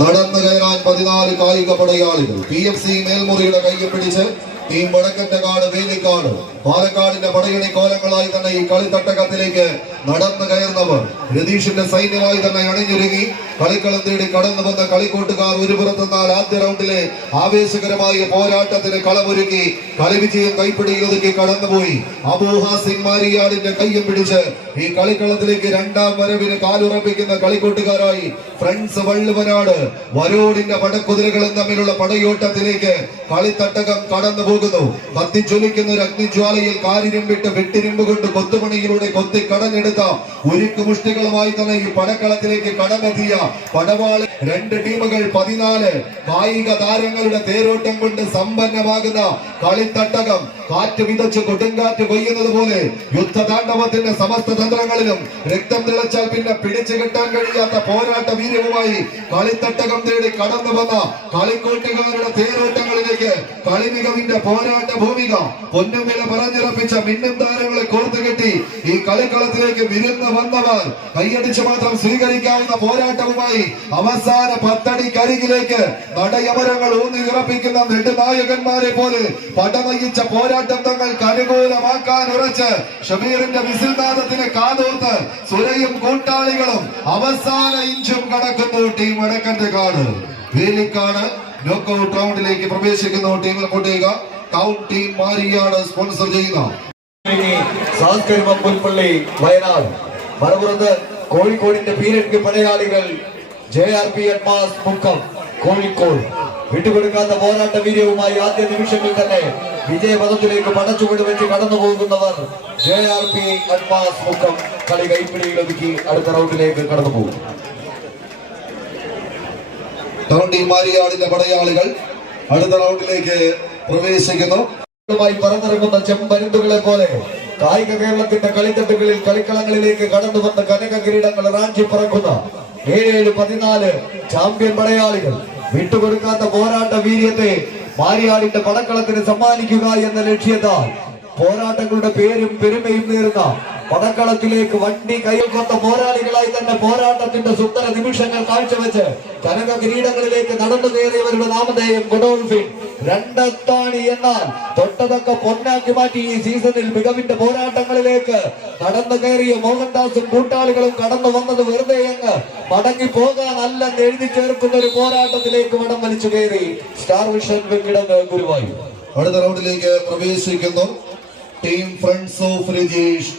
നടന്നു കയറാൻ 14 കായിക പടയാളികൾ. PFC മേൽമുറിയുടെ കയ്യിൽ പിടിച്ച് ടീം വടക്കറ്റക്കാട് വേലിക്കാട് പാലക്കാടിന്റെ പടയണി കോലങ്ങളായി തന്നെ ഈ കളിത്തട്ടകത്തിലേക്ക് നടന്നു കയറുന്നവർ രതീഷിന്റെ സൈന്യമായി തന്നെ അണിഞ്ഞൊരുങ്ങി കളിക്കളം തേടി കടന്നു വന്ന കളിക്കൂട്ടുകാർ ഒരു പുറത്തെന്നാൽ ആദ്യ റൗണ്ടിലെ ആവേശകരമായ പോരാട്ടത്തിന് കളമൊരുക്കി കളി വിജയം കൈപ്പിടിയിൽ ഒതുക്കി കടന്നുപോയി. അബൂഹാസിൻ മാരിയാടിന്റെ കയ്യും പിടിച്ച് ഈ കളിക്കളത്തിലേക്ക് രണ്ടാം വരവിന് കാലുറപ്പിക്കുന്ന കളിക്കൂട്ടുകാരായി ഫ്രണ്ട്സ് വള്ളുവനാട് വരോടിന്റെ പടക്കുതിരകളും തമ്മിലുള്ള പടയോട്ടത്തിലേക്ക് കളിത്തട്ടകം കടന്നു പോകുന്നു. കത്തിച്ചൊലിക്കുന്ന ഒരു അഗ്നിജ്വാലയിൽ കാരിരുമ്പിട്ട് വെട്ടിരുമ്പ് കൊണ്ട് കൊത്തുപണിയിലൂടെ കൊത്തി കടഞ്ഞെടുത്ത ഉരുക്കുമുഷ്ടികളുമായി തന്നെ ഈ പടക്കളത്തിലേക്ക് കടന്നെത്തിയ പടവാളി രണ്ട് ടീമുകൾ 14 കായിക താരങ്ങളുടെ തേരോട്ടം കൊണ്ട് സമ്പന്നമാകുന്ന കളിത്തട്ടകം കാറ്റ് വിതച്ച് കൊടുങ്കാറ്റ് കൊയ്യുന്നത് പോലെ യുദ്ധതാണ്ഡവത്തിന്റെ സമസ്ത തന്ത്രങ്ങളിലും രക്തം തിളച്ചാൽ പിന്നെ പിടിച്ചു കിട്ടാൻ കഴിയാത്ത പോരാട്ട വീര്യവുമായി കളിത്തട്ടകം തേടി കടന്നു വന്ന കളിക്കൂട്ടുകാരുടെ തേരോട്ടങ്ങളിലേക്ക് കളി മികവിന്റെ പോരാട്ട ഭൂമിക പൊന്നും വില പറഞ്ഞുറപ്പിച്ച മിന്നും താരങ്ങളെ കോർത്തുകെട്ടി ഈ കളിക്കളത്തിലേക്ക് വിരുന്ന് വന്നവർ കൈയടിച്ച് മാത്രം സ്വീകരിക്കാവുന്ന പോരാട്ടവുമായി അവസാന 10 അടിക്കരികിലേക്ക് നടയമരങ്ങൾ ഊന്നി ഉറപ്പിക്കുന്ന നെടുനായകന്മാരെ പോലെ പടനയിച്ച പോരാട്ടം തങ്ങൾക്ക് അനുകൂലമാക്കാൻ ഉറച്ച് ഷമീറിന്റെ വിസിൽനാദത്തിന് കാതോർത്ത് സുരയും കൂട്ടാളികളും അവസാന ഇഞ്ചും കടക്കുന്നു. ടീം വടക്കറ്റക്കാട് വേലിക്കാട് നോക്കൌട്ട് റൗണ്ടിലേക്ക് പ്രവേശിക്കുന്നു. ടീമിൽ കൊണ്ടുക ടൗൺ ടീം മാരിയാണ് സ്പോൺസർ ചെയ്യുന്ന വയനാട് മറുപുറത്ത് കോഴിക്കോടിന്റെ പീരങ്കി പടയാളികൾ JRP അഡ്വാൻസ് മുക്കം കോഴിക്കോട് വിട്ടുകൊടുക്കാത്ത പോരാട്ട വീര്യവുമായി ആദ്യ നിമിഷങ്ങളിൽ തന്നെ വിജയപഥത്തിലേക്ക് പടച്ചുകൊണ്ട് വെച്ച് കടന്നു പോകുന്നവർ JRP അഡ്വാൻസ് മുക്കം കളി കൈപ്പിടിയിൽ ഒതുക്കി അടുത്ത റൗണ്ടിലേക്ക് കടന്നു പോകും. ടൗൺ ടീം മാരിയാടിന്റെ പടയാളികൾ അടുത്ത റൗണ്ടിലേക്ക് പ്രവേശിക്കുന്നു. പറന്നിറങ്ങുന്ന ചെമ്പരുന്തുകളെ പോലെ കായിക കേരളത്തിന്റെ കളിത്തട്ടുകളിൽ കളിക്കളങ്ങളിലേക്ക് കടന്നു വന്ന കനക കിരീടങ്ങൾ റാഞ്ചി പറക്കുന്ന 7-14 ചാമ്പ്യൻ പടയാളികൾ വിട്ടുകൊടുക്കാത്ത പോരാട്ട വീര്യത്തെ മാരിയാടിന്റെ പടക്കളത്തിന് സമ്മാനിക്കുക എന്ന ലക്ഷ്യത്താൽ പോരാട്ടങ്ങളുടെ പേരും പെരുമയും നേരുന്ന പടക്കളത്തിലേക്ക് വണ്ടി കൈകൊത്ത പോരാളികളായി തന്നെ പോരാട്ടത്തിന്റെ സുന്ദര നിമിഷങ്ങൾ കാഴ്ചവെച്ച് കനക കിരീടങ്ങളിലേക്ക് നടന്നു കയറിയവരുടെ നാമധേയം ഗൊഡോൾഫിൻ രണ്ടത്താണി എന്നാൽ തൊട്ടതൊക്കെ പൊന്നാക്കി മാറ്റി ഈ സീസണിൽ മികവിന്റെ പോരാട്ടങ്ങളിലേക്ക് നടന്നു കയറിയ മോഹൻദാസും കൂട്ടാളികളും കടന്നു വന്നത് വെറുതെ അങ്ങ് മടങ്ങി പോകാൻ അല്ലെന്ന് എഴുതി ചേർക്കുന്ന ഒരു പോരാട്ടത്തിലേക്ക് വടം വലിച്ചു കയറി സ്റ്റാർ വിഷൻ വെങ്കിടങ്ങ് ഗുരുവായൂർ. അടുത്ത റൗണ്ടിലേക്ക് പ്രവേശിക്കുന്നു ടീം ഫ്രണ്ട്സ് ഓഫ് രജീഷ്.